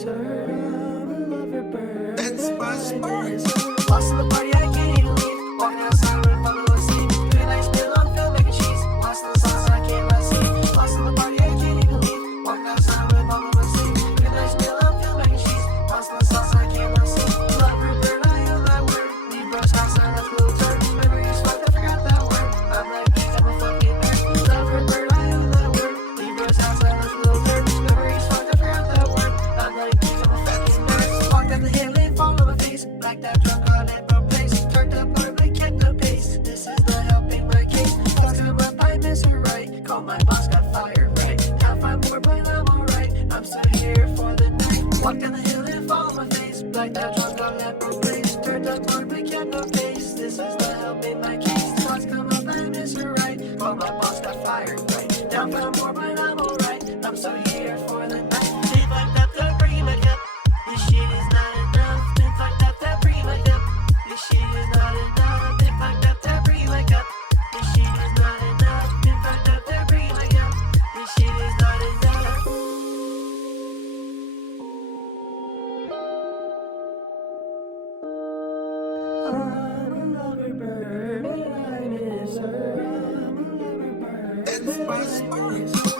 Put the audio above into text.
miss her. I'm a lover bird. That's my spark. Lost in the party, I can't even leave. Walking outside when I'm falling asleep. Good night, still on film, making cheese. Lost in the sauce, I cannot see. Lost in the party, I can't even leave. Walking outside when I'm falling asleep. Good night, still on film, making cheese. Lost in the sauce, I cannot see. Lover bird, I owe that word. Libro's house, I left a little turd. Memories fucked, I forgot that word. I'm like, I'm a fucking nerd. Lover bird, I owe that word. Libro's house, I left a little turd. Memories fucked, I forgot that word. I'm like, I'm a fucking nerd. Walked down the hill and fall on my face. Blacked out drunk on that bro place. Turned up hard but kept the pace. This is the help in my case. Talked to my pipe, miss her right. Called my boss, got fired right. Can't find more but I'm alright. I'm still here for the night. Walked down the hill and fall on my face. Blacked out drunk on that bro place. Turned up hard but kept the pace. This is the help in my case. Thoughts come up, I miss her right. Called my boss, got fired right. Now found more but I'm alright. I'm still here for the night. They fucked up the bring my cup. This shit is not enough. They fucked up that bring my cup. This shit is not enough. They fucked up that bring my cup. This shit is not enough. They fucked up that bring my cup. This shit is not enough. I'm a lover bird, and I miss her. I'm a lover bird. That's my spark.